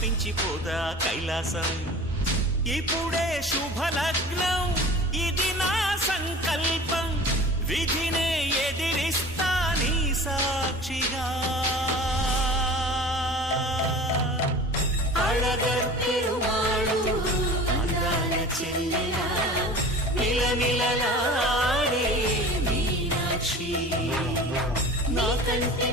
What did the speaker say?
పంపించిపోదా కైలాసం. ఇప్పుడే శుభలగ్నం, ఇది నా సంకల్పం, విధినే ఎదిరిస్తా నీ సాక్షిగా. అళగర్ పెరుమాళు అందాల చెల్లెలా, మిలమిలలాడే మీనాక్షి, నాకంటే